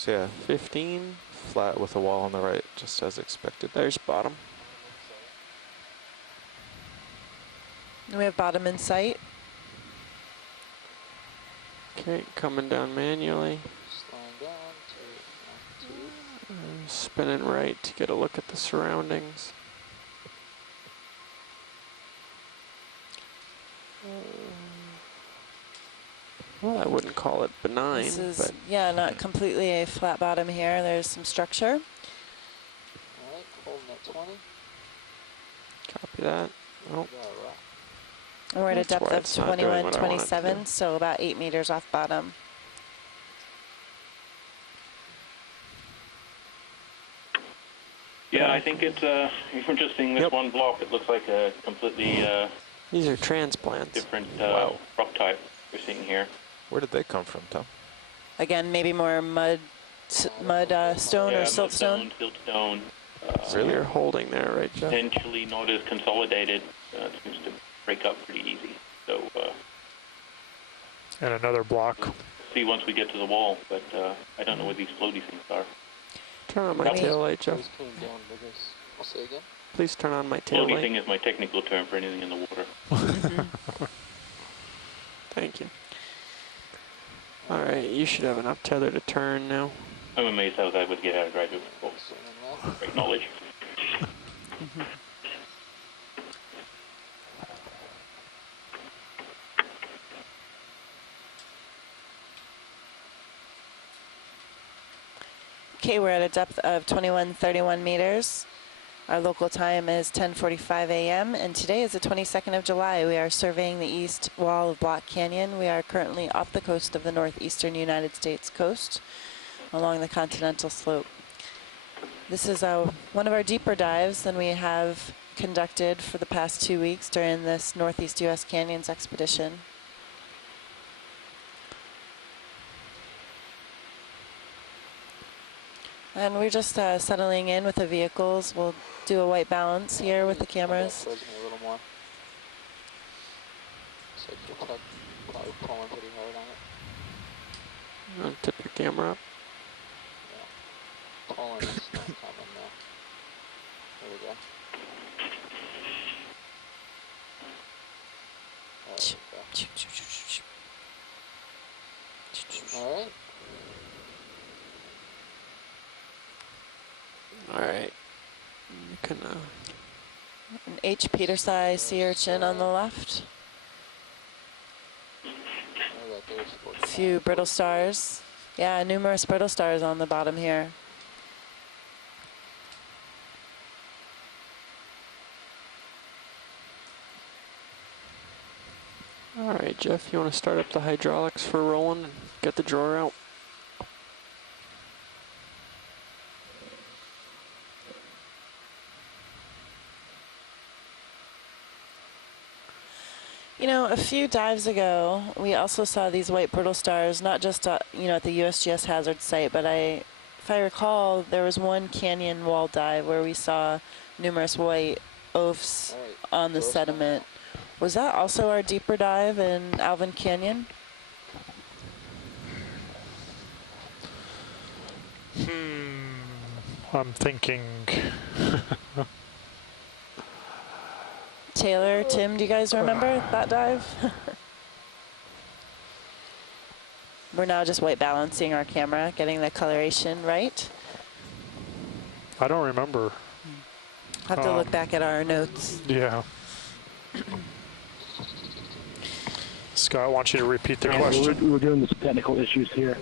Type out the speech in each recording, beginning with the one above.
So yeah, 15, flat with a wall on the right, just as expected. There's bottom. We have bottom in sight. Okay, coming down manually. Slowing down to 2. Spinning right to get a look at the surroundings. Well, I wouldn't call it benign, This is, but yeah, not completely a flat bottom here. There's some structure. All right, holding at 20. copy that. Oh, And we're at a That's depth why of it's not doing 21, what I want it to 27, do. so about 8 meters off bottom. Yeah, I think it's from just seeing this one block, it looks like a completely these are transplants. different Wow. rock type we're seeing here. Where did they come from, Tom? Again, maybe more mud, stone or siltstone. Siltstone. So you're holding there, right, Jeff? Potentially not as consolidated. It seems to break up pretty easy. So And another block. we'll see once we get to the wall, but I don't know where these floaty things are. Turn on my tail light, Jeff. Always came down because, I'll say again. Please turn on my tail Floaty light. thing is my technical term for anything in the water. Thank you. All right, you should have enough tether to turn now. I'm amazed how I would get out of graduate school. Swimming left. Great knowledge. Okay, we're at a depth of 2131 meters. Our local time is 10:45 a.m. and today is the 22nd of July. We are surveying the east wall of Block Canyon. We are currently off the coast of the northeastern United States coast along the continental slope. This is one of our deeper dives than we have conducted for the past 2 weeks during this Northeast U.S. Canyons expedition. And we're just settling in with the vehicles. We'll do a white balance here with the cameras. Towards me a little more. So it looks like probably pulling pretty hard on it. I'll tip your camera up. Yeah. Pulling is not coming now. There we go. All right. All right. You can, An H. petersi sea urchin on the left. A few brittle stars. Yeah, numerous brittle stars on the bottom here. all right, Jeff, you want to start up the hydraulics for rolling and get the drawer out? You know, a few dives ago, we also saw these white brittle stars, not just you know, at the USGS hazard site, but if I recall, there was one canyon wall dive where we saw numerous white oafs on the sediment. Was that also our deeper dive in Alvin Canyon? I'm thinking. Taylor, Tim, do you guys remember that dive? We're now just white balancing our camera, getting the coloration right. I don't remember. Have to look back at our notes. Yeah. Scott, I want you to repeat the question. We're doing some technical issues here.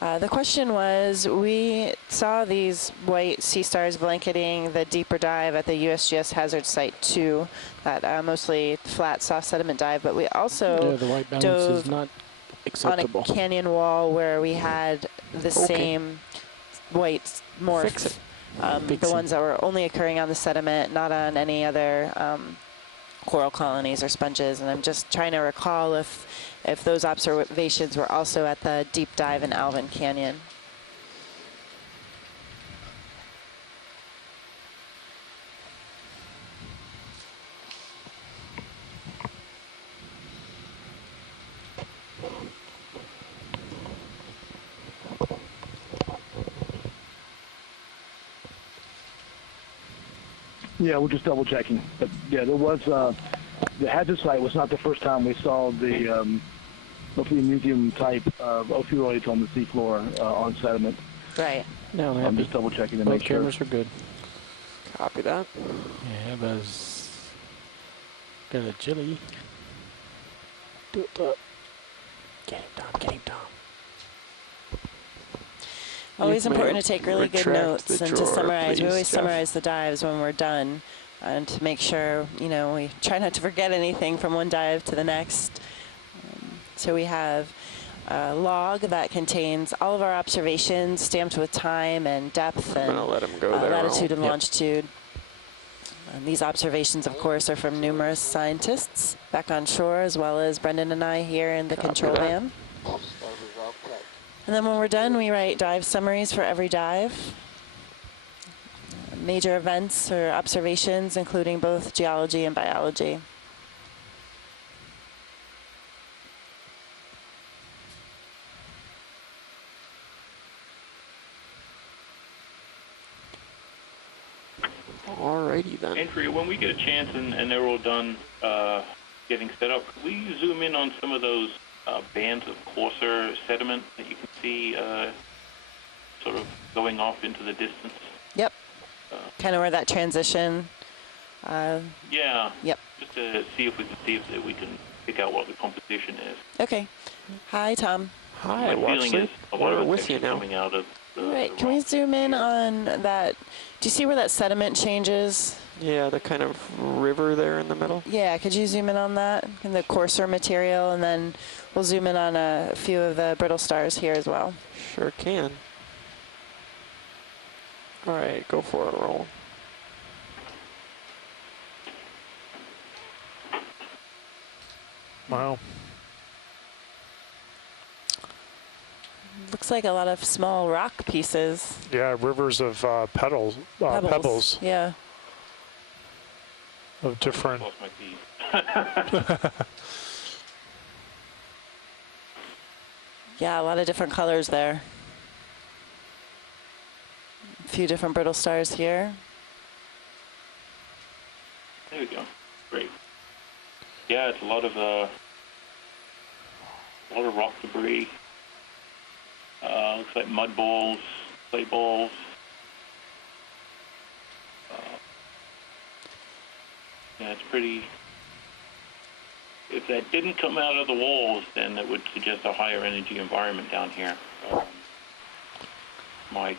The question was, we saw these white sea stars blanketing the deeper dive at the USGS hazard site 2, that mostly flat soft sediment dive, but we also the white balance dove is not on acceptable. a canyon wall where we had the same white morph. Fix it. The ones that were only occurring on the sediment, not on any other coral colonies or sponges. And I'm just trying to recall if those observations were also at the deep dive in Alvin Canyon. Yeah, we're just double checking. But yeah, there was the hazard site was not the first time we saw the museum type of opioids on the seafloor on sediment. Right. No, I'm I'm happy. just double checking to Both make sure. cameras are good. Copy that. Yeah, Buzz. Got a jelly. Do it, do it. Get him, Tom. Get him, Tom. Always You may important to take really good retract notes the and to drawer, summarize. We please, always Jeff. summarize the dives when we're done, and to make sure, you know, we try not to forget anything from one dive to the next. So we have a log that contains all of our observations stamped with time and depth I'm and gonna let him go there. latitude and Yep. longitude. And these observations, of course, are from numerous scientists back on shore, as well as Brendan and I here in the Copy control that. van. And then when we're done, we write dive summaries for every dive. Major events or observations, including both geology and biology. Alrighty then. Andrea, when we get a chance and they're all done getting set up, could we zoom in on some of those bands of coarser sediment that you can see sort of going off into the distance? Yep. Kind of where that transition. Yeah. Yep. Just to see if we can pick out what the composition is. Okay. Hi, Tom. Hi, My feeling Watchley. is a lot We're of it's with you actually now. coming out of the Right. Can we rock. zoom in on that? Do you see where that sediment changes? Yeah, the kind of river there in the middle. Yeah. Could you zoom in on that in the coarser material, and then we'll zoom in on a few of the brittle stars here as well. Sure can. Alright, go for it, roll. Wow. Looks like a lot of small rock pieces. Yeah, rivers of pebbles Yeah. of different. Lost my keys. Yeah, a lot of different colors there. A few different brittle stars here. There we go. Great. Yeah, it's a lot of rock debris. Looks like mud balls, clay balls. Yeah, it's pretty. If that didn't come out of the walls, then it would suggest a higher energy environment down here. My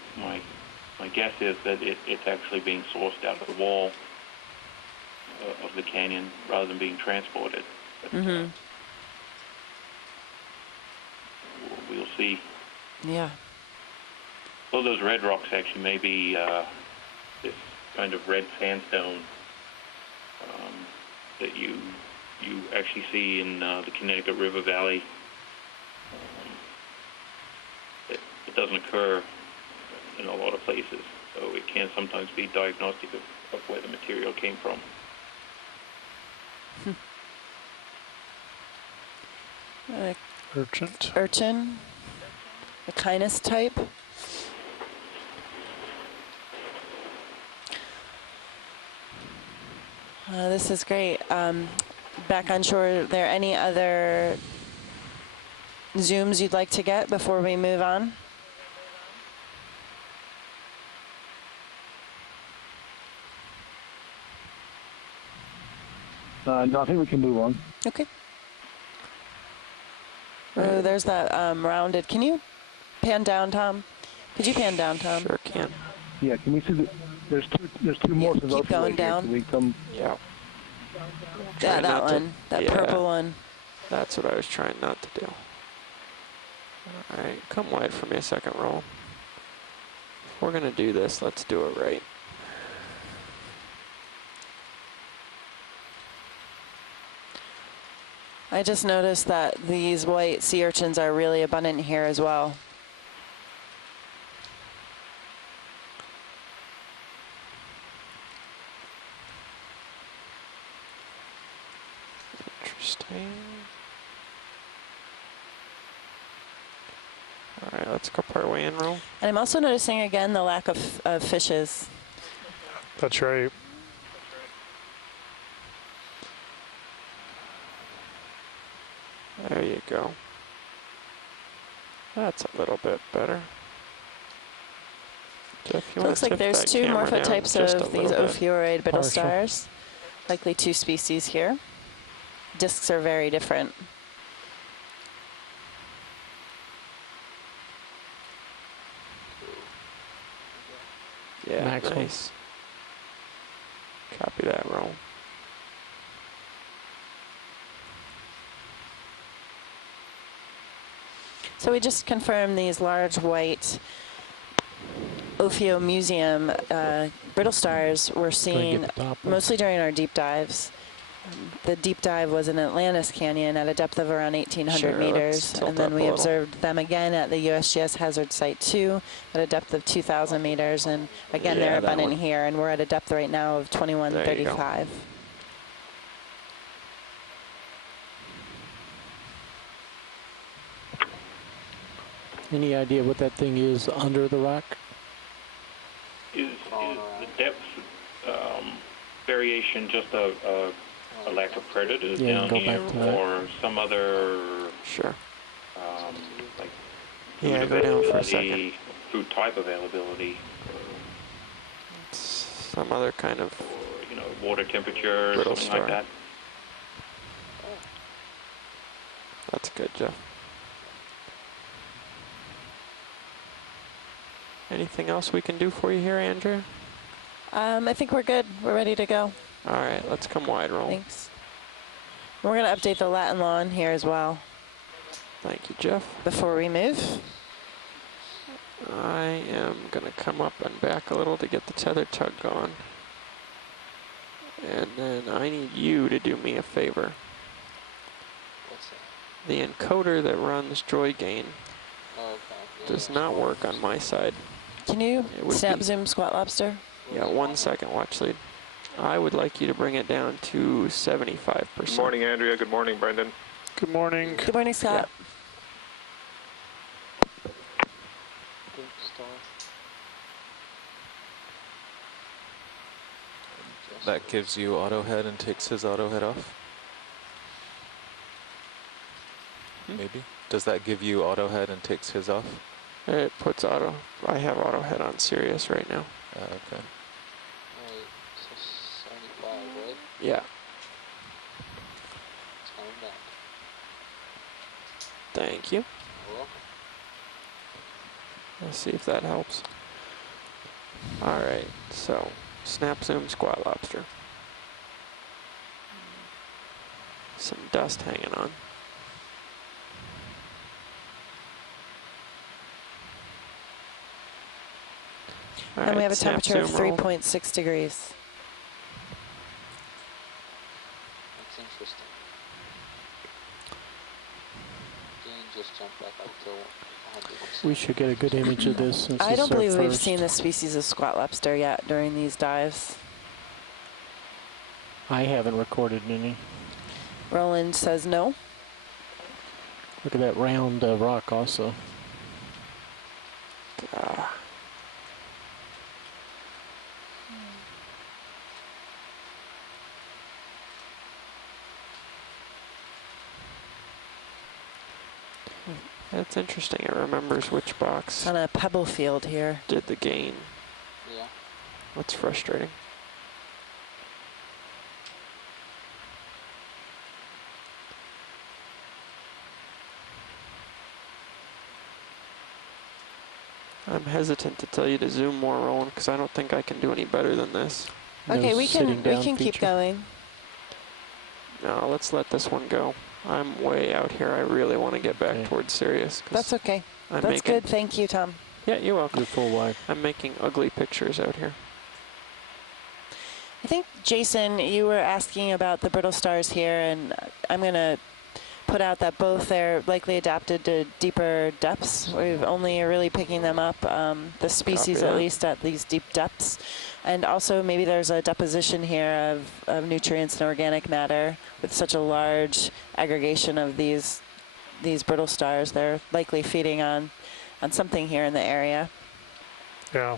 guess is that it's actually being sourced out of the wall of the canyon rather than being transported. But, we'll see. Yeah. So those red rocks actually may be this kind of red sandstone that you actually see in the Connecticut River Valley. It doesn't occur in a lot of places, so it can sometimes be diagnostic of where the material came from. Urchin. A Okeanos type. This is great. Back on shore, are there any other zooms you'd like to get before we move on? No, I think we can move on. Okay. Oh, there's that rounded. Can you pan down, Tom? Could you pan down, Tom? Sure can. Yeah, can we see the? There's two more. Keep going down. Can we come? Yeah. Yeah, Try that not to- one. That yeah. purple one. That's what I was trying not to do. Alright, come wide for me a second, roll. If we're gonna do this, let's do it right. I just noticed that these white sea urchins are really abundant here as well. Interesting. Alright, let's go part way in, roll. And I'm also noticing again the lack of fishes. That's right. That's a little bit better. Jeff, you It want looks to like tip there's that two camera down morphotypes just a of these little bit? ophiuroid brittle Partial. stars. Likely two species here. Discs are very different. Yeah, Maximum. nice. Copy that, roll. So we just confirmed these large white Ophiomuseum brittle stars were Gonna seen get the top one. mostly during our deep dives. The deep dive was in Atlantis Canyon at a depth of around 1,800 Sure, let's meters, tilt and then up a we little. observed them again at the USGS Hazard Site 2 at a depth of 2,000 meters, and again Yeah, they're that abundant one. here, and we're at a depth right now of There you go. 2135. Any idea what that thing is under the rock? Is the depth variation just a lack of predators Yeah, down go here, back to that. or some other Sure. like Yeah, food go down for a availability, second. food type availability, Some other kind of or, you know, water temperature, Brittle something star. like that? That's good, Jeff. Anything else we can do for you here, Andrea? I think we're good. We're ready to go. All right, let's come wide roll. Thanks. We're going to update the Latin lawn here as well Thank you, Jeff. before we move. I am going to come up and back a little to get the tether tug going. And then I need you to do me a favor. What's that? The encoder that runs Joygain Oh, okay. does not work on my side. Can you It would snap be- zoom squat lobster? Yeah, 1 second, watch lead. I would like you to bring it down to 75%. Good morning, Andrea. Good morning, Brendan. Good morning. Good morning, Scott. Good stuff. That gives you auto head and takes his auto head off? Maybe? Does that give you auto head and takes his off? It puts auto. I have auto head on Sirius right now. Okay. Right, so 75, right? Yeah, It's coming back. thank you. You're welcome. Let's see if that helps. All right, so snap zoom squat lobster. Some dust hanging on. All And we right, have a snap temperature of zoom roll. 3.6 degrees. That's interesting. Gain just jumped back up to 100%. We should get a good image of this since I this don't is our believe we've first. seen this species of squat lobster yet during these dives. I haven't recorded any. Roland says no. Look at that round rock also. Ah. That's interesting. It remembers which box It's on a pebble field here. did the gain. Yeah. That's frustrating. I'm hesitant to tell you to zoom more, Roland, because I don't think I can do any better than this. Okay, No we sitting down can keep feature. going. No, let's let this one go. I'm way out here. I really want to get back Okay. towards Sirius. 'Cause That's okay. I'm That's making, good. Thank you, Tom. Yeah, you're welcome. You're full wide. I'm making ugly pictures out here. I think, Jason, you were asking about the brittle stars here, and I'm going to put out that both are likely adapted to deeper depths. We've only really picking them up, the species Copy at that. least at these deep depths. And also maybe there's a deposition here of nutrients and organic matter with such a large aggregation of these brittle stars. They're likely feeding on something here in the area. Yeah.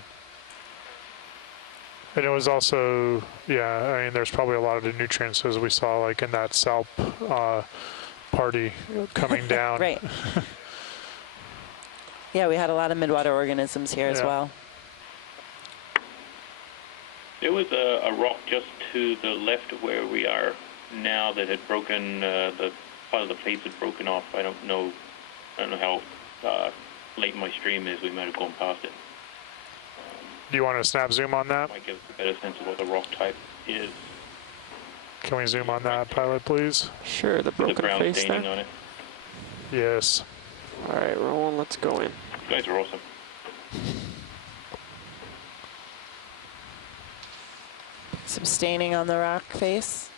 And it was also, yeah, I mean, there's probably a lot of the nutrients as we saw, like in that salp party coming down. Right. Yeah, we had a lot of midwater organisms here as Yeah. well. There was a rock just to the left of where we are now that had broken, the part of the face had broken off. I don't know how late my stream is. We might have gone past it. Do you want to snap zoom on that? Might give us a better sense of what the rock type is. Can we zoom on that, pilot, please? Sure, the The broken brown face staining there. on it. Yes. All right, rolling. Let's go in. You guys are awesome. Some staining on the rock face.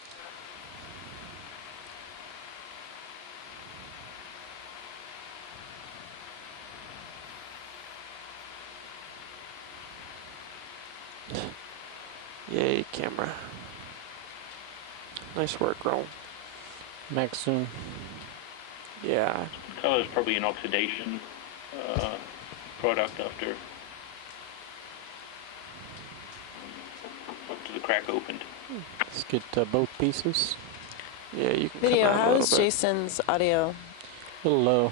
Yay, camera. Nice work, Roll. Max zoom. Yeah. Color is probably an oxidation product after the crack opened. Let's get both pieces. Yeah, you can Video, come out a how little is bit. Jason's audio? A little low.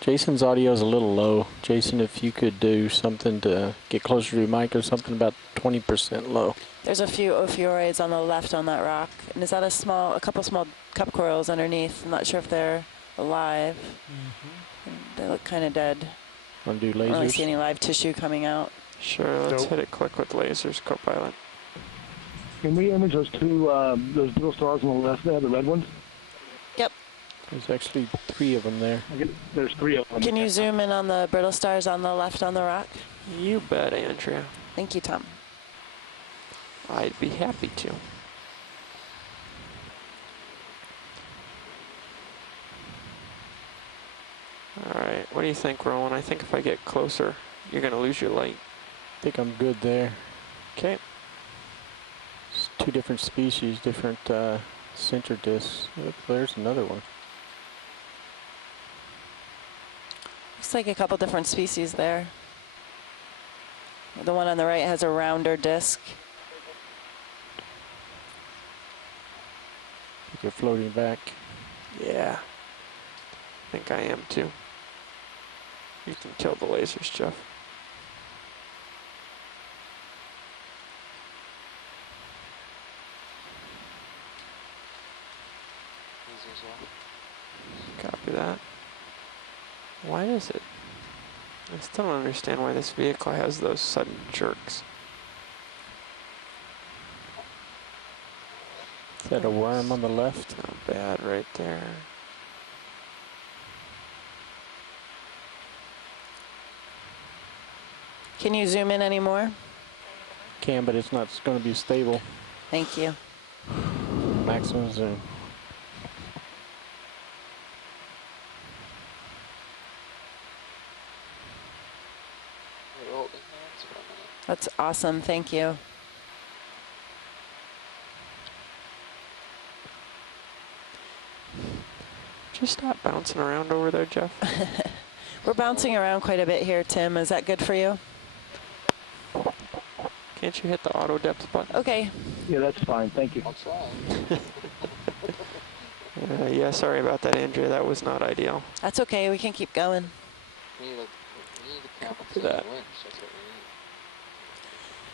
Jason's audio is a little low. Jason, if you could do something to get closer to your mic or something, about 20% low. There's a few ophiurids on the left on that rock. And is that a couple small cup corals underneath? I'm not sure if they're alive. They look kind of dead. Want to do I don't really lasers? see any live tissue coming out. Sure, let's Nope. hit it click with lasers, co-pilot. Can we image those two, those little stars on the left there, the red ones? There's actually 3 of them there. There's 3 of them. Can you zoom in on the brittle stars on the left on the rock? You bet, Andrea. Thank you, Tom. I'd be happy to. All right, what do you think, Rowan? I think if I get closer, you're going to lose your light. I think I'm good there. Okay. It's 2 different species, different center discs. Oop, there's another one. Looks like a couple different species there. The one on the right has a rounder disc. I think you're floating back. Yeah. I think I am too. You can kill the lasers, Jeff. Easy as well. Copy that. Why is it? I still don't understand why this vehicle has those sudden jerks. Is that a worm on the left? Not bad right there. Can you zoom in any more? Can, but it's not going to be stable. Thank you. Maximum zoom. We're holding hands for a minute. That's awesome. Thank you. Just stop bouncing around over there, Jeff. We're bouncing around quite a bit here, Tim. Is that good for you? Can't you hit the auto depth button? Okay. Yeah, that's fine. Thank you. I'll try. Yeah, sorry about that, Andrea. That was not ideal. That's okay. We can keep going. We need a compensating that. winch. That's what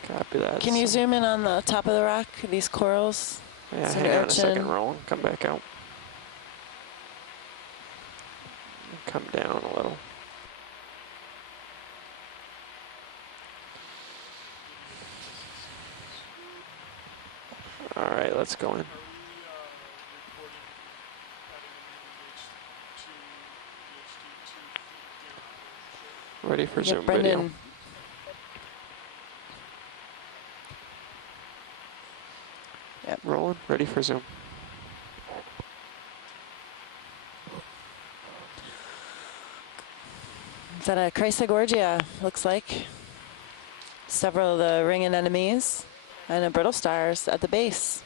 we need. Copy that. Can you zoom in on the top of the rock, these corals? Yeah, Some hang on a second, urchin. Roland. Come back out. Come down a little. All right, let's go in. Ready for Yeah, Zoom video. Brendan. Yep. Rolling. Ready for Zoom. Is that a Chrysogorgia, looks like. Several of the ring anemones and a brittle stars at the base.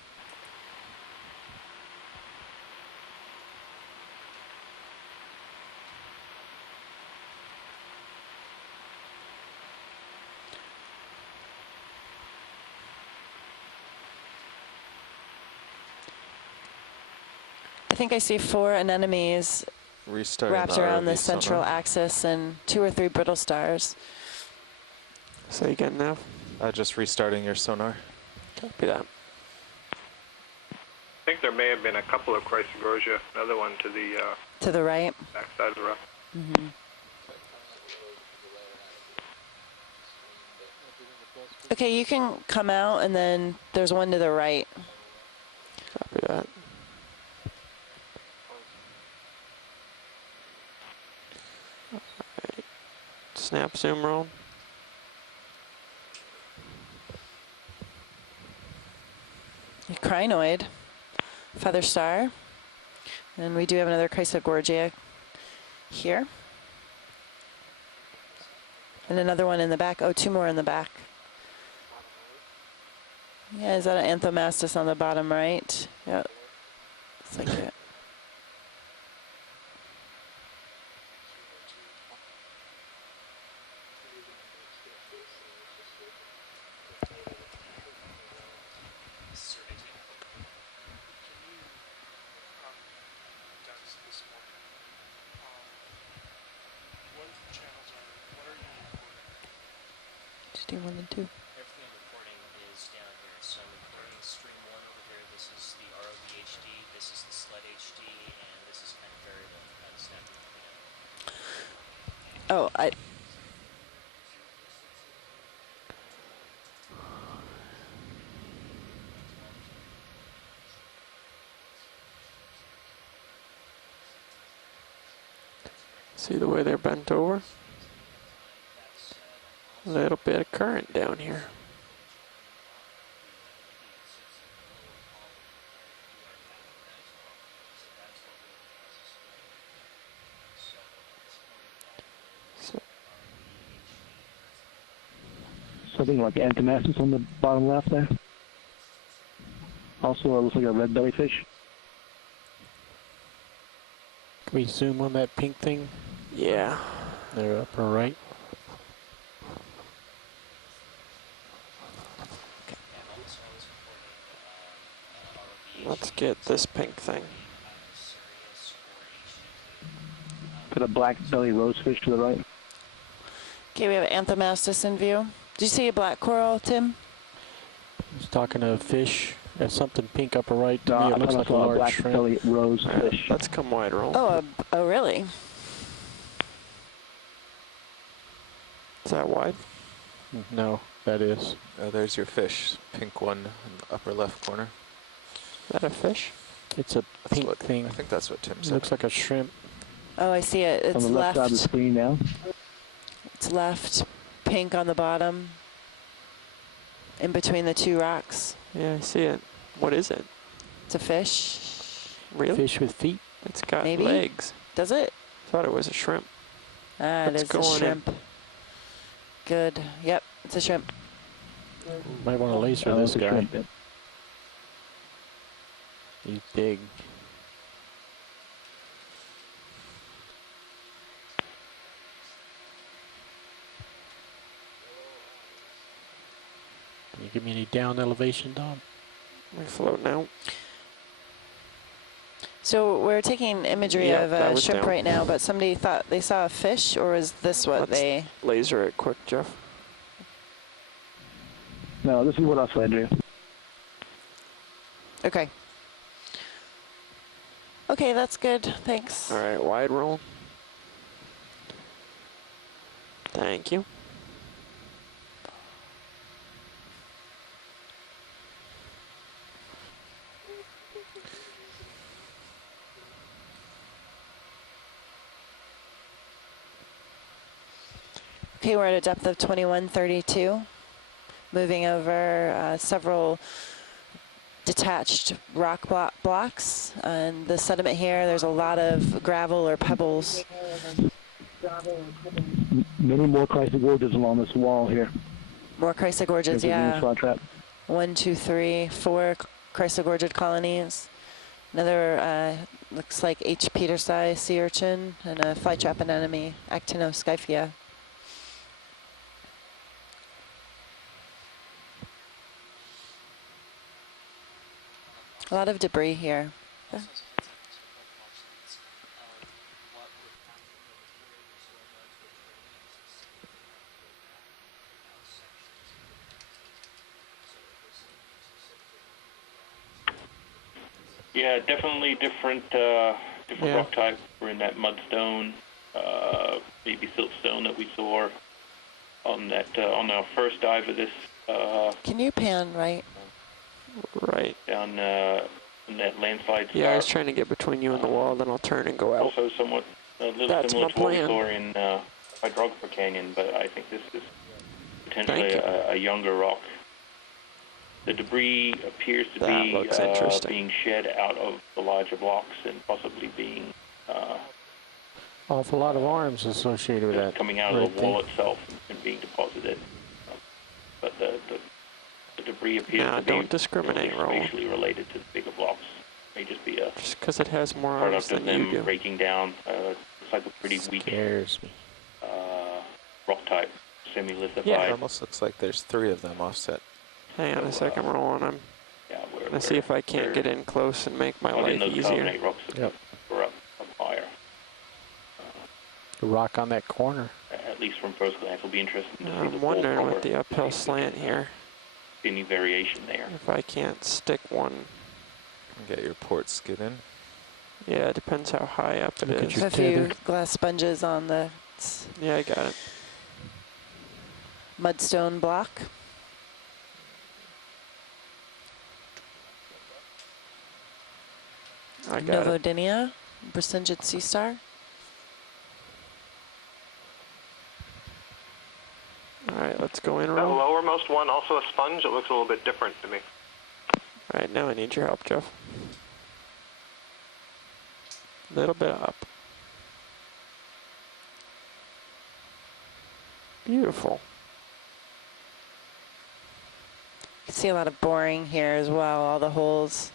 I think I see 4 anemones Restarting wrapped the around the ROV central sonar. axis and 2 or 3 brittle stars. Say again now. Just restarting your sonar. Copy that. I think there may have been a couple of Chrysogorgia, another one to the right. back side of the rock. Mm-hmm. Okay, you can come out, and then there's one to the right. Copy that. Alright. Snap zoom roll. Crinoid, feather star, and we do have another Chrysogorgia here. And another one in the back. Oh, 2 more in the back. Yeah, is that an Anthomastus on the bottom right? Yep. It's like it. Just do 1 and 2. Everything I'm recording is down here. So I'm recording stream 1 over here. This is the ROV HD, this is the SLED HD, and this is kind of variable. Snapping everything up. Oh, I. See the way they're bent over? A little bit of current down here. Something like Anthomastus on the bottom left there. Also, it looks like a red bellyfish. Can we zoom on that pink thing? Yeah. There, upper right. Let's get this pink thing. Got a black belly rosefish to the right. Okay, we have Anthomastus in view. Did you see a black coral, Tim? He's talking to a fish. There's something pink upper right. To No, me, I it looks thought I like a saw a large black shrimp. belly rosefish. Alright, let's come wide roll. Oh, oh, really? Is that wide? No, that is. There's your fish, pink one in the upper left corner. Is that a fish? It's a That's pink what, thing. I think that's what Tim said. Looks like a shrimp. Oh, I see it. It's on the left side of the screen now. It's left, pink on the bottom, in between the 2 rocks. Yeah, I see it. What is it? It's a fish. Really? Fish with feet. It's got Maybe. legs. Does it? Thought it was a shrimp. Ah, it Let's is go a on in. shrimp. Good. Yep, it's a shrimp. Might want to laser Oh, this it's a guy. shrimp, yeah. He's big. Can you give me any down elevation, Dom? We're floating out. So we're taking imagery Yeah, of that a was shrimp down. right now, but somebody thought they saw a fish, or is this what Let's they... laser it quick, Jeff. No, this is what I saw, Andrea. Okay. Okay, that's good. Thanks. All right, wide roll. Thank you. Okay, we're at a depth of 2132, moving over several detached rock blocks. And the sediment here, there's a lot of gravel or pebbles. Many more Chrysogorgias along this wall here. More Chrysogorgids, There's a yeah. green spot trap. 1, 2, 3, 4 Chrysogorgid colonies. Another looks like H. petersi sea urchin and a flytrap anemone, Actinoscyphia. A lot of debris here. Also, some things to watch. One Yeah, definitely different rock type. We're in that mudstone, maybe siltstone that we saw on that on our first dive of this. Can you pan right? Right. Down in that landslide scar. Yeah, I was trying to get between you and the wall, then I'll turn and go out. Also somewhat a little That's similar my to what we plan. saw in Hydrographer Canyon, but I think this is potentially a younger rock. The debris appears to be being shed out of the larger blocks and possibly being awful lot of arms associated with that. Coming out of the wall itself and being deposited. But the debris appears to be don't discriminate, spatially related to the bigger blocks. May just be a just because it has more arms product of than you them do. breaking down. It's like a pretty weak rock type, semi-lithified. Yeah, it almost looks like there's 3 of them offset. Hang on a second, Roland. I'm gonna see if I can't get in close and make my life easier. Rocks yep. Up higher. The rock on that corner. At least from first glance, will be interesting to see I'm the wondering with the uphill slant here, any variation there. if I can't stick one. Get your port skid in. Yeah, it depends how high up it is. A few glass sponges on the Yeah, I got it. mudstone block. I got it. Novodynia, Brisingid Sea Star. All right, let's go in, That roll. lowermost one also a sponge? It looks a little bit different to me. All right, now I need your help, Jeff. A little bit up. Beautiful. You can see a lot of boring here as well, all the holes.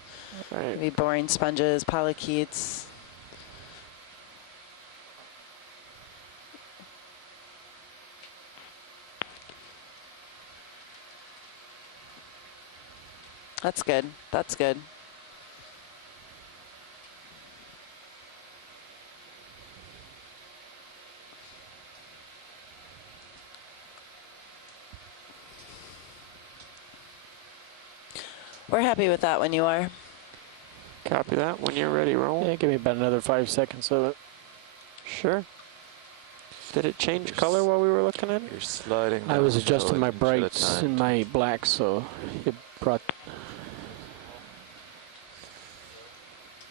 Right. Maybe boring sponges, polychaetes. That's good. That's good. We're happy with that when you are. Copy that. When you're ready, roll. Yeah, give me about another 5 seconds of it. Sure. Did it change color while we were looking at it? You're sliding down. I was the adjusting hill my like you should've brights timed. and my blacks, so it brought.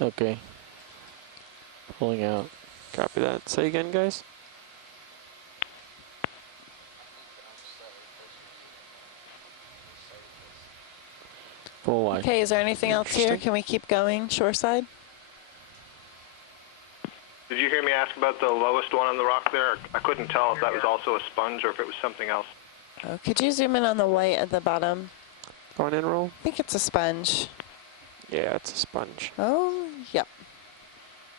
Okay. Pulling out. Copy that. Say again, guys. Full wide. Okay, is there anything else here? Can we keep going shoreside? Did you hear me ask about the lowest one on the rock there? I couldn't tell if that was also a sponge or if it was something else. Oh, could you zoom in on the white at the bottom? Going in, roll. I think it's a sponge. Yeah, it's a sponge. Oh, yep.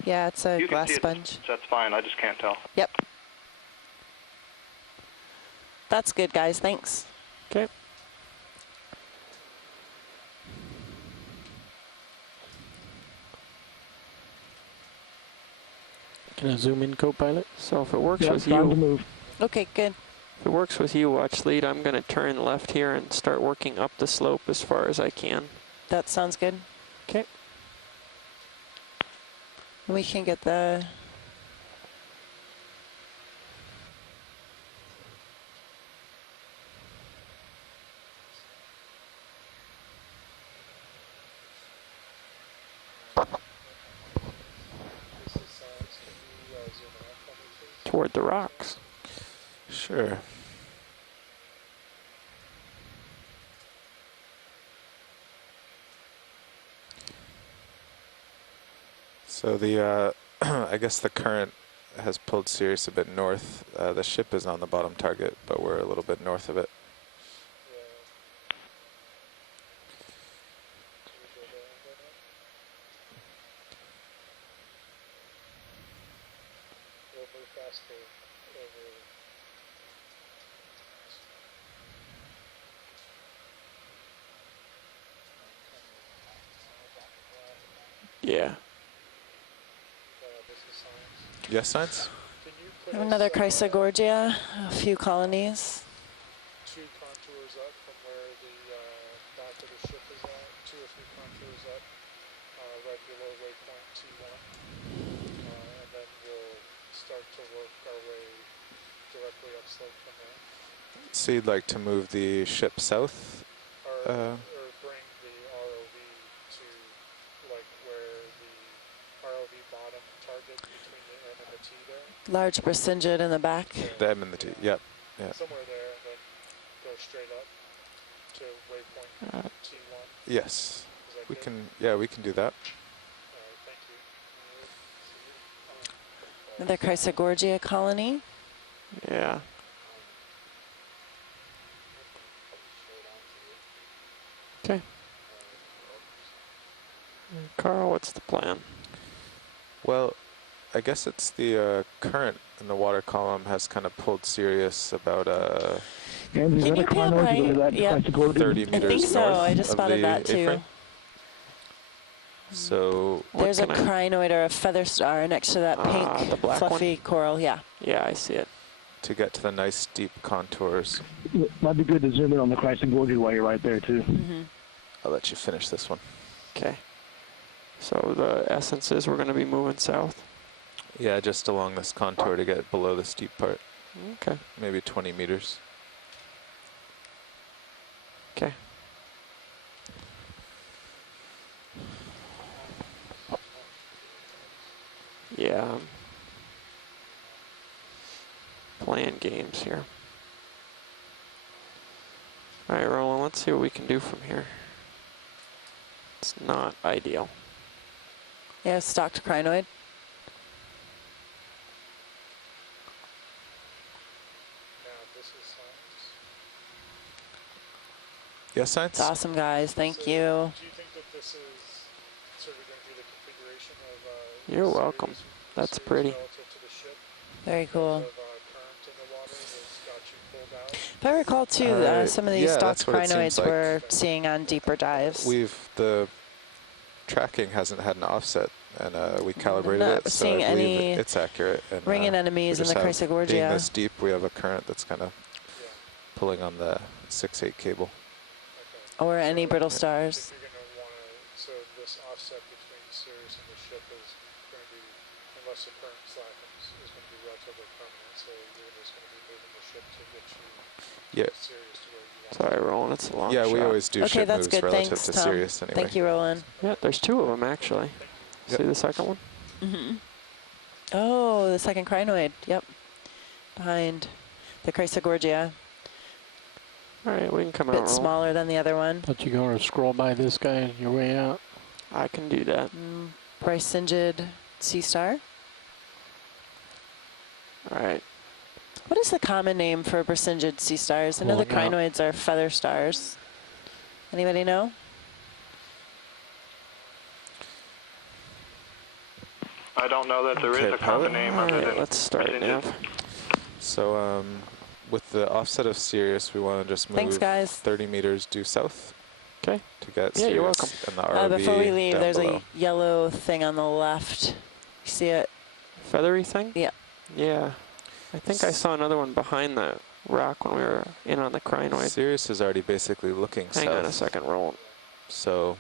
Yeah, it's a You can glass see it. sponge. That's fine. I just can't tell. Yep. That's good, guys. Thanks. Okay. Can I zoom in, co-pilot? So if it works Yeah, with time to you, move. Okay, good. if it works with you, watch lead. I'm going to turn left here and start working up the slope as far as I can. That sounds good. Okay. We can get the... Toward the rocks. Sure. So the, I guess the current has pulled Sirius a bit north. The ship is on the bottom target, but we're a little bit north of it. Yeah. Yes, science? We have another Chrysogorgia, a few colonies. 2 contours up from where the back of the ship is at, 2 or 3 contours up, right T1, and then we'll start to work our way directly upslope from there. So you'd like to move the ship south? Or bring the ROV to like where the ROV bottom target between the M and the T there. Large Brasingid in the back. The M and the T, yep. Yeah. Somewhere there, and then go straight up to waypoint T1. Yes. We Good? can, yeah, we can do that. Alright, thank you. Another Chrysogorgia colony. Yeah. Okay. Carl, what's the plan? Well, I guess it's the current in the water column has kind of pulled Sirius about And is Can that you a pan Chrinoid? right? Is that Yep. Chrysogorgia? 30 I meters think so. north I just of spotted the that too. A-frame. So There's a can I- crinoid or a feather star next to that pink, the black fluffy coral. Yeah. Yeah, I see it. to get to the nice deep contours, Might be good to zoom in on the Chrysogorgia while you're right there too. I'll let you finish this one. Okay. So the essence is we're going to be moving south. Yeah, just along this contour to get below the steep part, Okay. maybe 20 meters. Okay. Yeah. Playing games here. All right, Roland, let's see what we can do from here. It's not ideal. Yeah, stocked crinoid. Now this is science. Yes, science? It's awesome, guys. Thank So, you. Do you think that this is sort of going to be the configuration of You're Sirius- welcome. That's Sirius pretty. relative to the ship? Very cool. Of current in the water that's got you pulled out? If I recall, too, some of these yeah, stocked that's what it seems crinoids like. we're seeing on deeper dives. The tracking hasn't had an offset, and we calibrated not it, so I seeing believe any it's accurate. And, ring we anemones in just the have- Chrysogorgia. Being this deep, we have a current that's kind of Yeah. pulling on the 6/8 cable. Okay. Or any brittle I stars. think you're going to want to, so this offset between Sirius and the ship is going to be, unless the current slackens, is going to be relatively permanent. So you're just going to be moving the ship to get you Yeah. Sirius to where you want. Sorry, Roland, it's a long Yeah, shot. we always do Okay, ship that's moves good. relative Thanks, to Tom. Sirius anyway. Thank you, Roland. Yeah, there's two of them, actually. Yep. See the second one? Oh, the second crinoid. Yep. Behind the Chrysogorgia. All right, we can come A out, bit Roland. smaller than the other one. But you're going to scroll by this guy on your way out. I can do that. Brasingid sea star. All right. What is the common name for Brasingid sea stars? I know the Pulling out. crinoids are feather stars. Anybody know? I don't know that there is Okay, a common pilot. name All other right, than let's start Brasingid. now. So with the offset of Sirius, we want to just move Thanks, guys. 30 meters due south. Okay. To get Yeah, you're Sirius welcome. and the ROV Before we leave, down there's below. a yellow thing on the left. You see it? Feathery thing? Yeah. Yeah. I think I saw another one behind the rock when we were in on the crinoid. Sirius is already basically looking Hang south. on a second, Roland. So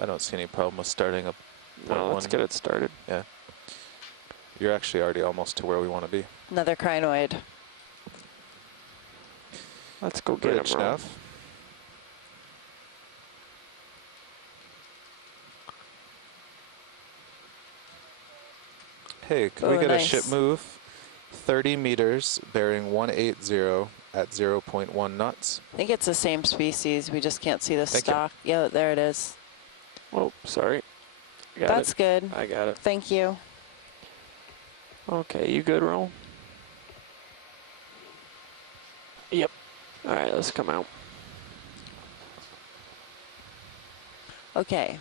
I don't see any problem with starting up. No, let's get it started. Yeah. You're actually already almost to where we want to be. Another crinoid. Let's go get Bridge him, Roland. nav. Hey, can we Oh, get nice. a ship move? 30 meters, bearing 180 at 0.1 knots. I think it's the same species. We just can't see the Thank you. stock. Yeah, there it is. Oh, sorry. Got That's it. good. I got it. Thank you. Okay, you good, Roland? Yep. All right, let's come out. Okay.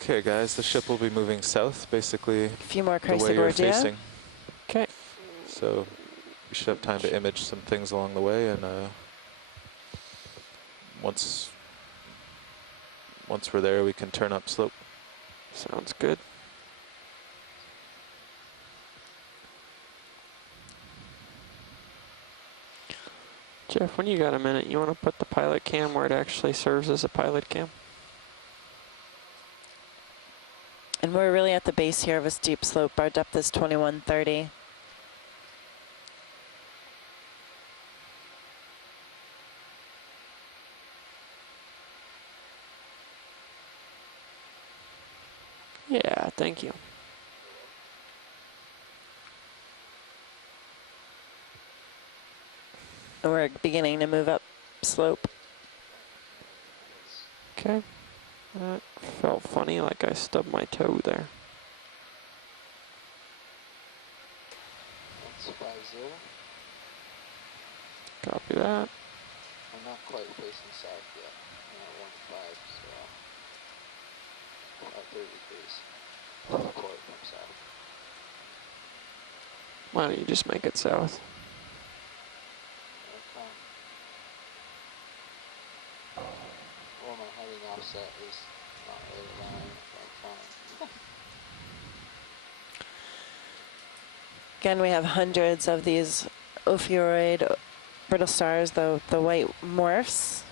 Okay, guys, the ship will be moving south, basically A few more the way you're Chrysogorgia. facing. Okay. So you should have time to image some things along the way, and once we're there, we can turn up slope. Sounds good. Jeff, when you got a minute, you want to put the pilot cam where it actually serves as a pilot cam? currently at the base here of a steep slope. Our depth is 2130. Yeah, thank you. And we're beginning to move up slope. Okay. That felt funny, like I stubbed my toe there. That's 50. Copy that. I'm not quite facing south yet. I'm at 15, so about 30 degrees. Port from south. Why don't you just make it south? Okay. Well, my heading offset is not really aligned, but fine. Again, we have hundreds of these ophiuroid brittle stars, the white morphs.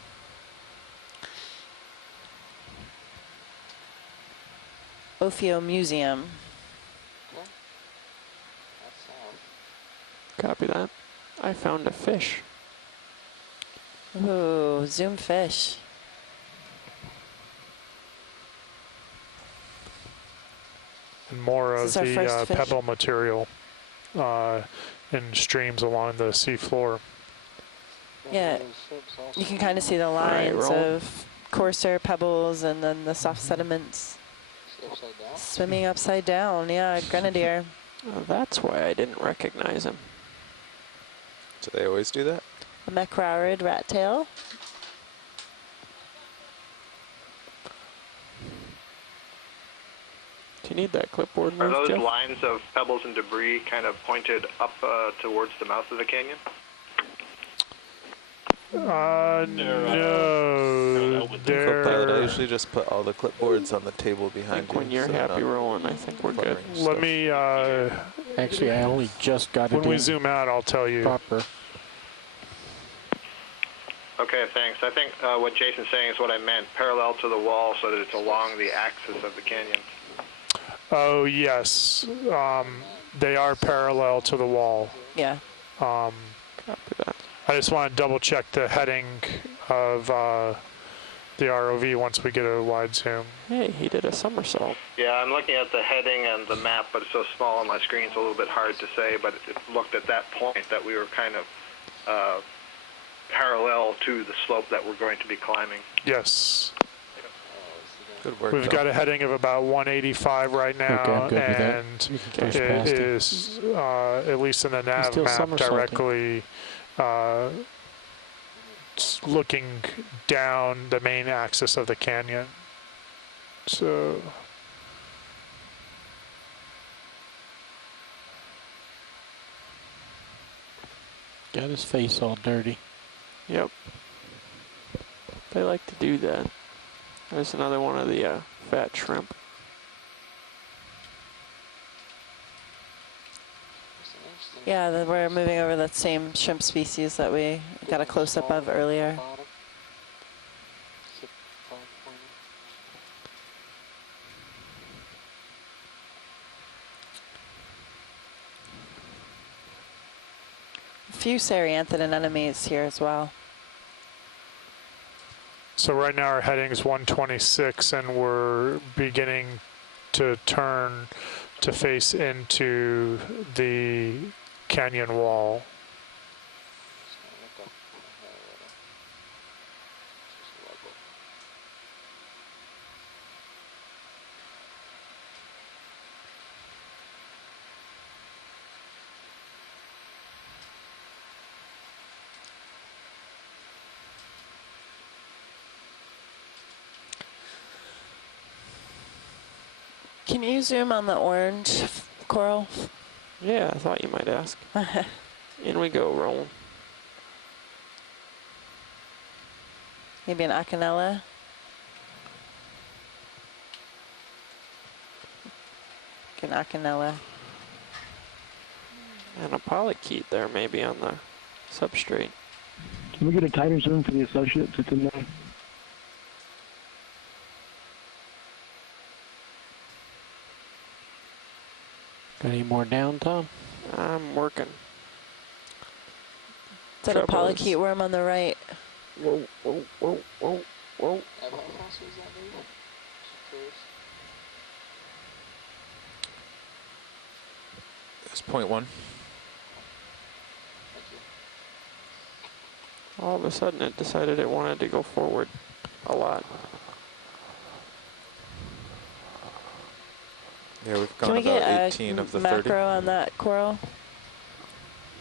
Ophiomuseum. Okay. That's south. Copy that. I found a fish. Ooh, zoom fish. And more This of is our the first fish. pebble material in streams along the seafloor. Yeah, you can kind of see the lines roll. of coarser pebbles and then the soft sediments Upside down? swimming upside down. Yeah, grenadier. Oh, that's why I didn't recognize him. Do they always do that? A macraurid rat tail. Do you need that clipboard Are moved, those Jeff? lines of pebbles and debris kind of pointed up towards the mouth of the canyon? No, Co-pilot, I they're. usually just put all the clipboards on the table I behind think you. when you're so they're happy not rolling, I think we're good. cluttering Let stuff. me. Actually, I only just got When it we in zoom out, I'll tell you. proper. Okay, thanks. I think what Jason's saying is what I meant, parallel to the wall so that it's along the axis of the canyon. Oh, yes. They are parallel to the wall. Yeah. Copy that. I just want to double check the heading of the ROV once we get a wide zoom. Hey, he did a somersault. Yeah, I'm looking at the heading and the map, but it's so small on my screen, it's a little bit hard to say, but it looked at that point that we were kind of parallel to the slope that we're going to be climbing. Yes. Good work. We've Bill. got a heading of about 185 right now, Okay, I'm good with that. and You can push it past it. is, at least in the nav still map, somersaulting. directly looking down the main axis of the canyon. So, Got his face all dirty. Yep. They like to do that. There's another one of the fat shrimp. Yeah, we're moving over that same shrimp species that we got a close-up of earlier. A few Cereanthan anemones here as well. so right now our heading is 126, and we're beginning to turn to face into the canyon wall. Can you zoom on the orange coral? Yeah, I thought you might ask. In we go, rolling. Maybe an Acanella? An Acanella. And a polychaete there maybe on the substrate. Can we get a tighter zoom for the associates that's in there? Got any more down, Tom? I'm working. Is that a polychaete worm on the right? Whoa, whoa, whoa, whoa, whoa. How fast was that move? Just curious. It's 0.1. Thank you. All of a sudden it decided it wanted to go forward a lot. Yeah, we've Can gone we about get 18 a of the 30. macro on that coral?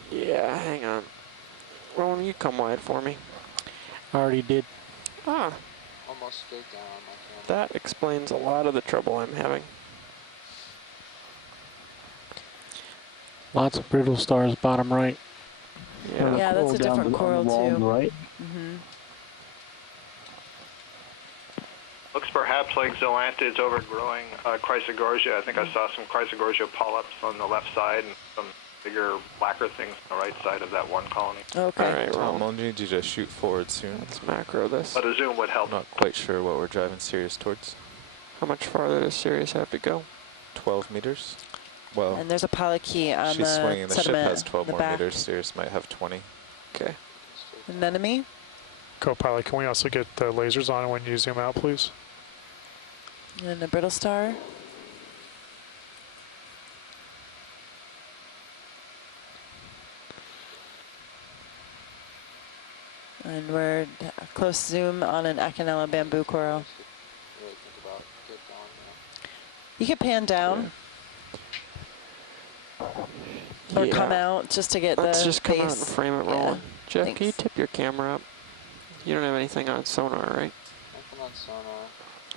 Yeah, hang on. Rowan, you come wide for me. I already did. Ah, Almost straight down on my camera. that explains a lot of the trouble I'm having. Lots of brittle stars bottom right. Yeah. Yeah, that's a down different on the coral wall on the too. right. Mm-hmm. Looks perhaps like zoanthids overgrowing Chrysogorgia. I think I saw some Chrysogorgia polyps on the left side and some bigger, blacker things on the right side of that one colony. Okay. All right, Tom, Rowan. I'll need you to shoot forward soon. Let's macro this. But a zoom would I'm help. not quite sure what we're driving Sirius towards. How much farther does Sirius have to go? 12 meters. Well, And there's a polychaete on she's the swinging. The ship sediment has 12 in the more back. meters. Sirius might have 20. Okay. Anemone? Co-pilot, can we also get the lasers on when you zoom out, please? And a brittle star. And we're close zoom on an Acanella bamboo coral. Really think about get going now. You could pan down or come out just to get Let's the just come out base. and frame it Yeah. rolling. Jeff, can you Thanks. tip your camera up? You don't have anything on sonar, right? Nothing on sonar.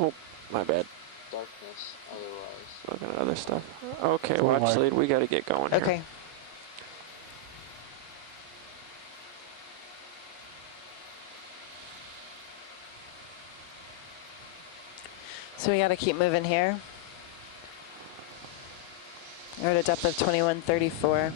Oh, my bad. Darkness otherwise. Looking at other stuff. Okay, Full watch wire. lead. We got to get going here. Okay. So we got to keep moving here. We're at a depth of 2134.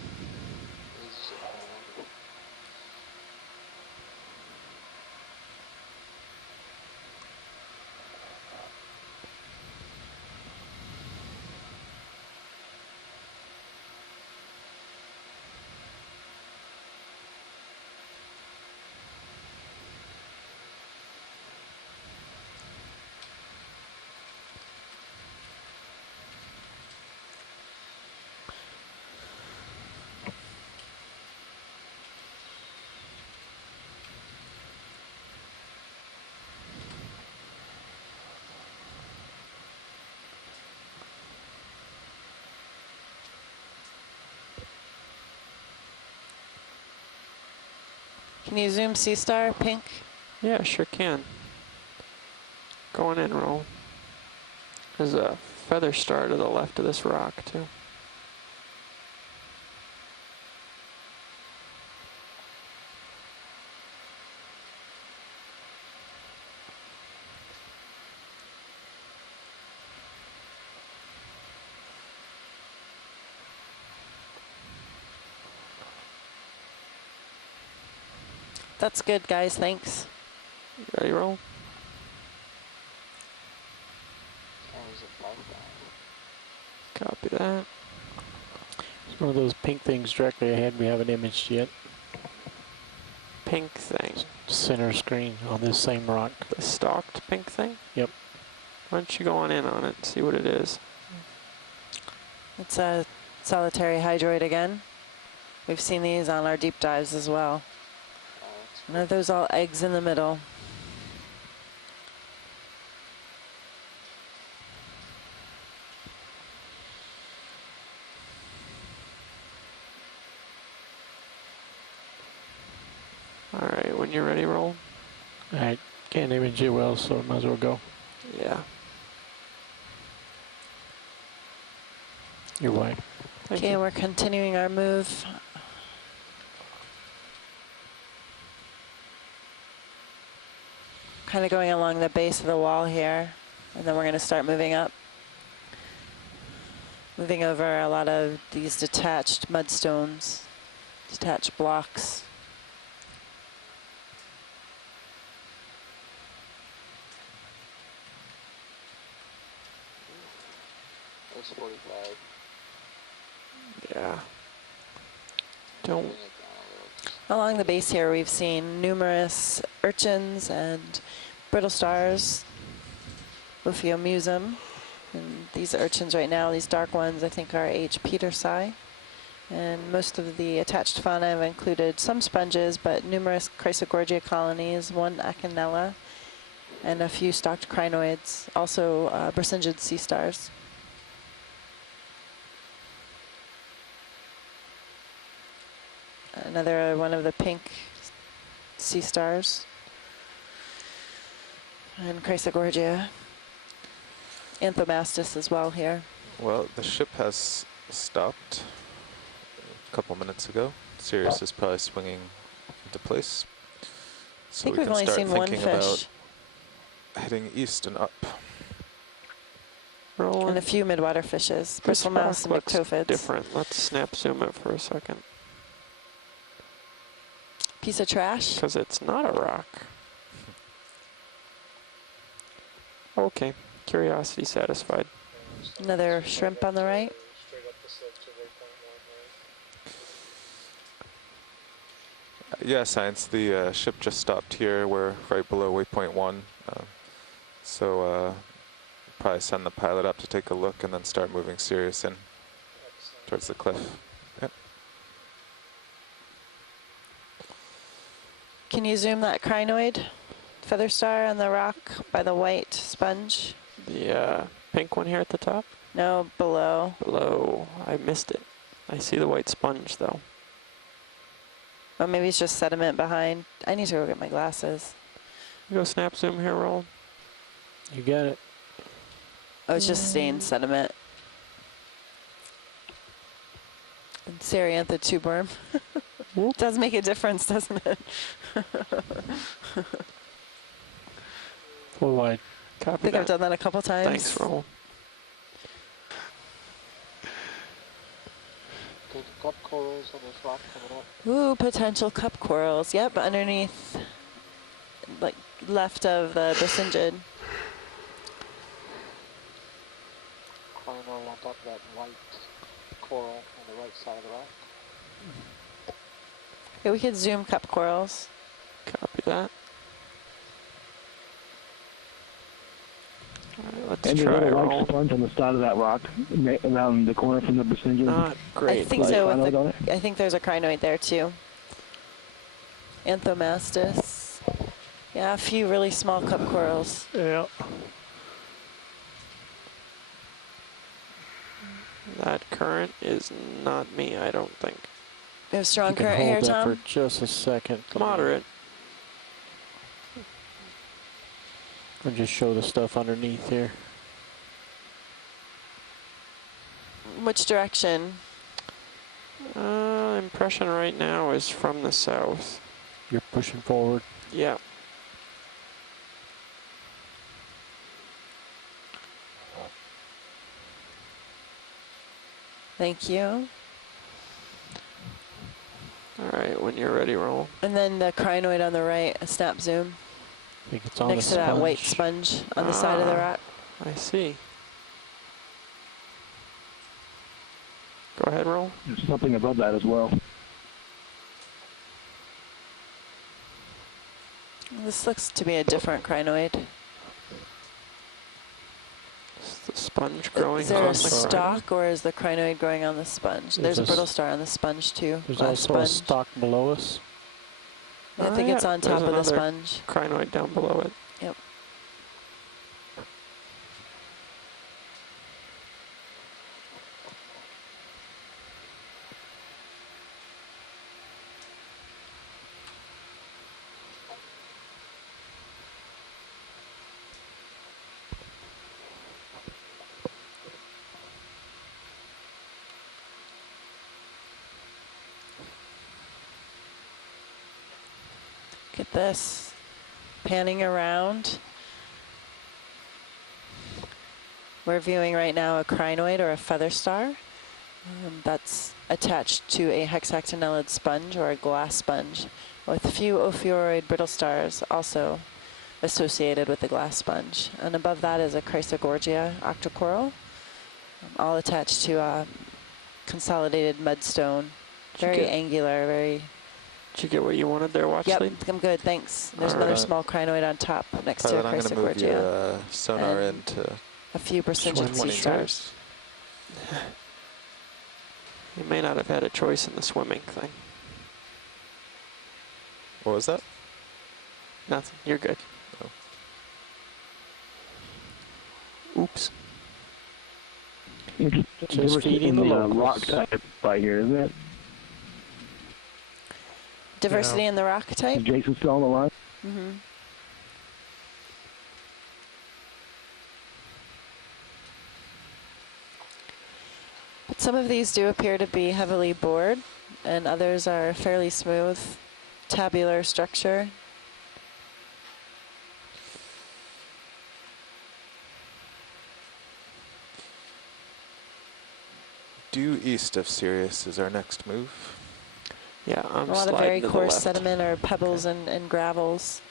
Can you zoom Sea Star, pink? Yeah, sure can. Going in, roll. There's a feather star to the left of this rock, too. That's good, guys. Thanks. You ready, roll? Copy that. It's one of those pink things directly ahead we haven't imaged yet. Pink thing. Center screen on this same rock. The stalked pink thing? Yep. Why don't you go on in on it and see what it is? It's a solitary hydroid again. We've seen these on our deep dives as well. And are those all eggs in the middle? All right, when you're ready, roll. I can't image it well, so might as well go. Yeah. You're wide. Thank Okay, you. we're continuing our move. Kind of going along the base of the wall here, and then we're going to start moving up. Moving over a lot of these detached mudstones, detached blocks. That's 45. Yeah. Don't. Bring it down a little. Along the base here, we've seen numerous urchins and brittle stars, Ophiomusum. And these urchins right now, these dark ones, I think are H. petersi. And most of the attached fauna have included some sponges, but numerous Chrysogorgia colonies, one Acanella, and a few stalked crinoids, also Brisingid sea stars. Another one of the pink sea stars. And Chrysogorgia. Anthomastus as well here. Well, the ship has stopped a couple minutes ago. Sirius is probably swinging into place. So I think we we've can only start seen one thinking fish. about heading east and up. Rolling. And a few midwater fishes. This Bristlemouse and rock looks myctophids. different. Let's snap zoom it for a second. Piece of trash. Because it's not a rock. Okay. Curiosity satisfied. Another shrimp on the right. Straight up the slope to waypoint 1, right? Yeah, Science, the ship just stopped here. We're right below waypoint 1. So probably send the pilot up to take a look and then start moving Sirius in Excellent. towards the cliff. Yep. Can you zoom that crinoid feather star on the rock by the white sponge? The pink one here at the top? No, below. Below. I missed it. I see the white sponge though. Oh, maybe it's just sediment behind. I need to go get my glasses. You go snap zoom here, Roll. You got it. Oh, it's just stained sediment. And Cereantha tube worm. Does make a difference, doesn't it? Full wide. I Copy think that. I've done that a couple times. Thanks, Roll. Good cup corals on this rock coming up. Ooh, potential cup corals. Yep, underneath, like left of the Brisingid. Crino on top of that white coral on the right side of the rock. Okay, we could zoom cup corals. Copy that. All right, let's And there's try a little Roll. white sponge on the side of that rock around the corner from the Brisingid. Not great. I think Like so. crinoid on With it? the, I think there's a crinoid there too. Anthomastus. Yeah, a few really small cup corals. Yeah. That current is not me, I don't think. We have strong You can current hold here, that Tom. for just a second. Moderate. Or just show the stuff underneath here. Which direction? Impression right now is from the south. You're pushing forward. Yeah. Thank you. All right, when you're ready, Roll. And then the crinoid on the right, a snap zoom. I think it's on Next the to that sponge. white sponge on the side of the Ah. rock. I see. Go ahead, Roll. There's something above that as well. This looks to be a different crinoid. Is the sponge growing Is there a on the crinoid? stalk or is the crinoid growing on the sponge? There's a brittle star on the sponge too. There's glass also a sponge. stalk below us. I think it's yeah, on top there's of the another sponge. crinoid down below it. Yep. Look at this. Panning around. We're viewing right now a crinoid or a feather star. That's attached to a hexactinellid sponge or a glass sponge with a few ophiuroid brittle stars also associated with the glass sponge. And above that is a Chrysogorgia octocoral, all attached to consolidated mudstone. Very angular, very... Did you get what you wanted there, watch Yep, lead? I'm good, thanks. There's another small crinoid on top next to Pilot, I'm going to move your Chrysogorgia. sonar into A few percentage sea 20 stars. You may not have had a choice in the swimming thing. What was that? Nothing, you're good. Oh. Oops. Just feeding the locals. Rock type by here, isn't it? Diversity in the rock type? Is Jason still on the line? Mm-hmm. But some of these do appear to be heavily bored, and others are fairly smooth, tabular structure. Due east of Sirius is our next move. Yeah, I'm a lot of very to the coarse left. sediment or pebbles and gravels.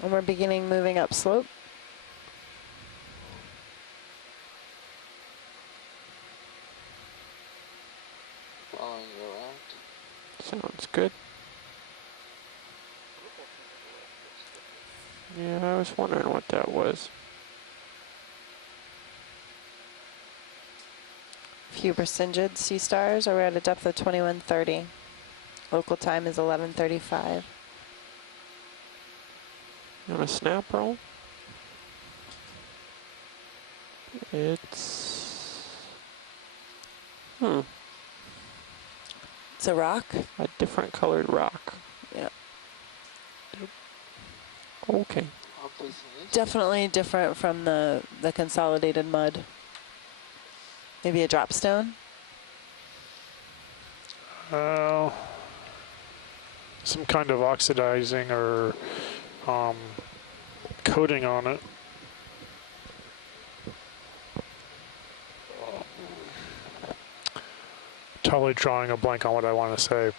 And we're beginning moving up slope. Following you around. Sounds good. Yeah, I was wondering what that was. Few Persingid sea stars, or we're at a depth of 2130. Local time is 11:35. You want a snap roll? It's... It's a rock. A different colored rock. Yeah. Okay. How pleasing is it? Definitely different from the consolidated mud. Maybe a drop stone? Some kind of oxidizing or coating on it. Totally drawing a blank on what I want to say.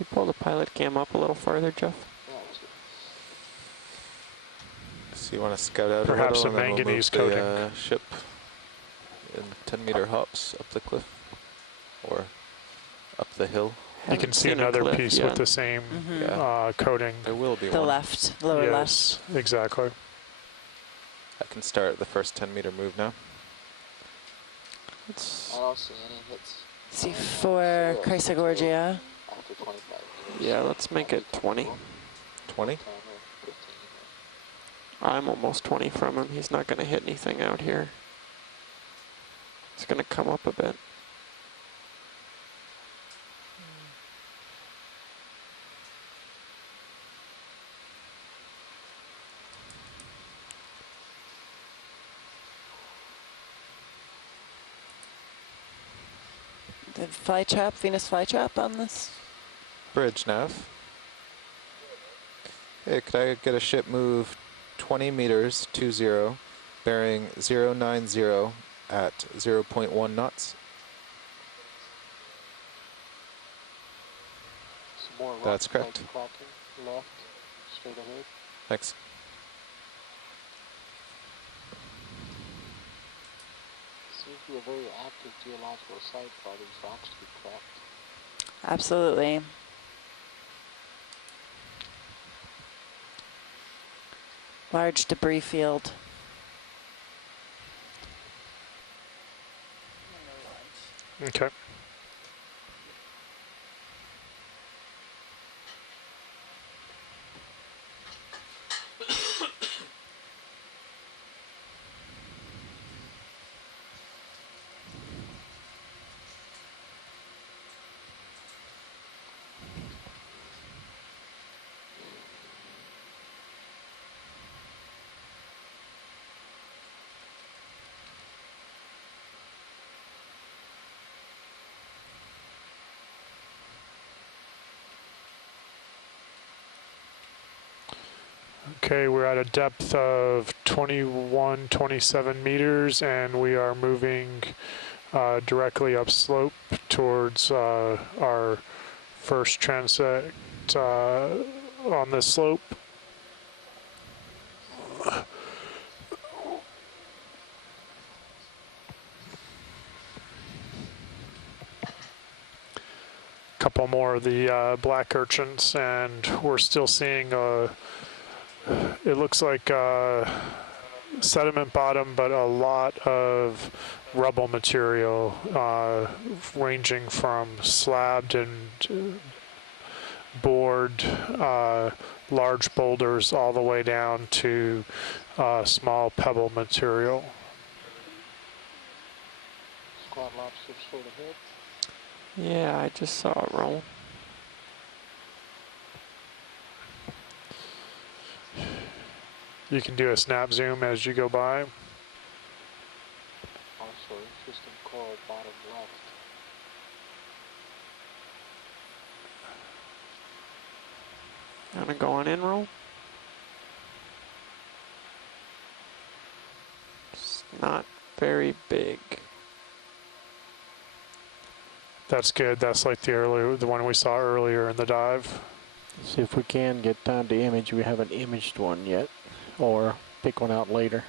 You pull the pilot cam up a little farther, Jeff? Yeah, that's good. So you want to scout out Perhaps a little, a and then we'll manganese move the coating. ship in 10-meter hops up the cliff or up the hill. You can see another piece with the same coating. There will be The one. left, lower left. Yes, exactly. I can start the first 10-meter move now. I don't see any hits. See for Chrysogorgia. After 25 meters. Yeah, let's make it 20. 20? Timer, 15. I'm almost 20 from him. He's not going to hit anything out here. It's going to come up a bit. The flytrap, Venus flytrap on this? Bridge nav. Hey, could I get a ship move 20 meters, 20, bearing 090 at 0.1 knots? Some more That's rock correct. type cracking left, straight ahead. Thanks. Seems to be a very active geological site for all these rocks to be cracked. Absolutely. Large debris field. Okay. Okay, we're at a depth of 27 meters, and we are moving directly upslope towards our first transect on this slope. Couple more of the black urchins, and we're still seeing it looks like sediment bottom, but a lot of rubble material ranging from slabbed and bored large boulders all the way down to small pebble material. Squad lobsters straight ahead. Yeah, I just saw it roll. You can do a snap zoom as you go by. Also, interesting coral bottom left. Gonna go on in roll. It's not very big. That's good. That's like the one we saw earlier in the dive. See if we can get time to image. We haven't imaged one yet, or pick one out later.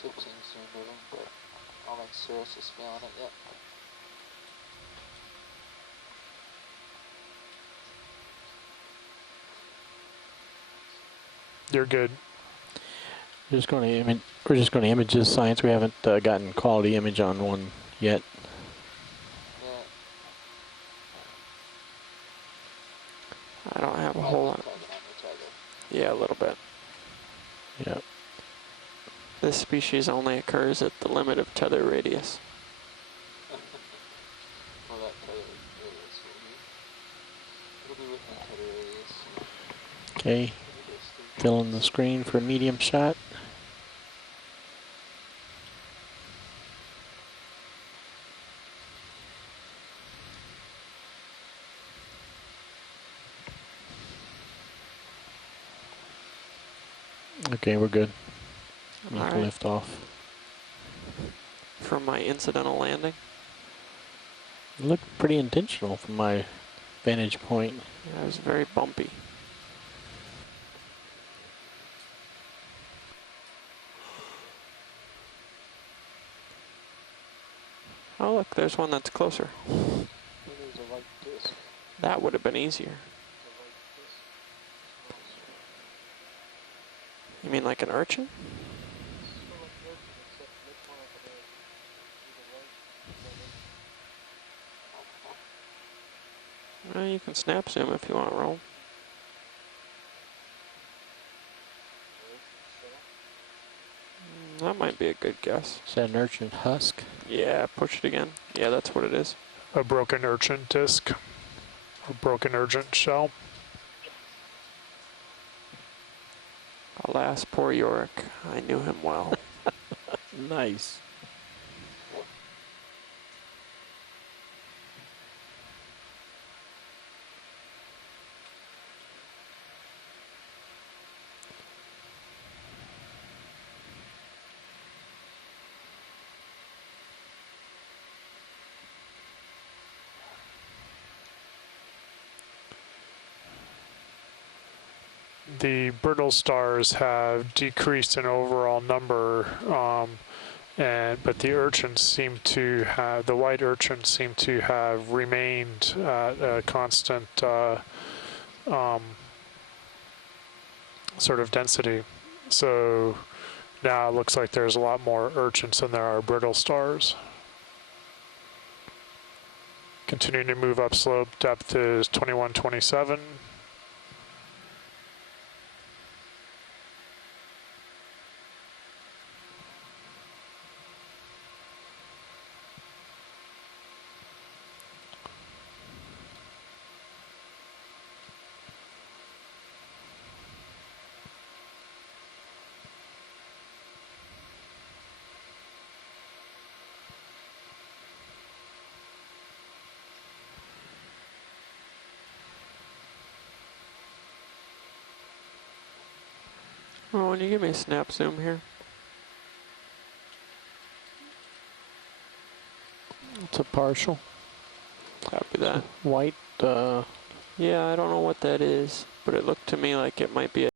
Ship seems to be moving, but I don't think Cirrus is feeling it yet. You're good. We're just going to image this science. We haven't gotten quality image on one yet. Yeah. I don't have a whole lot. Yeah, a little bit. Yeah. This species only occurs at the limit of tether radius. Well, that tether radius will be within tether radius. Okay. Fill in the screen for a medium shot. Okay, we're good. You can lift off. From my incidental landing. It looked pretty intentional from my vantage point. Yeah, it was very bumpy. Oh look, there's one that's closer. There's a white disc. That would have been easier. You mean like an urchin? Well, you can snap zoom if you want, roll. That might be a good guess. Is that an urchin husk? Yeah, push it again. Yeah, that's what it is. A broken urchin disc. A broken urchin shell. Alas, poor Yorick. I knew him well. Nice. The brittle stars have decreased in overall number, but the urchins seem to have, the white urchins seem to have remained at a constant sort of density. So now it looks like there's a lot more urchins than there are brittle stars. Continuing to move upslope, depth is 2127. Oh, can you give me a snap zoom here? It's a partial. Copy that. White, Yeah, I don't know what that is, but it looked to me like it might be a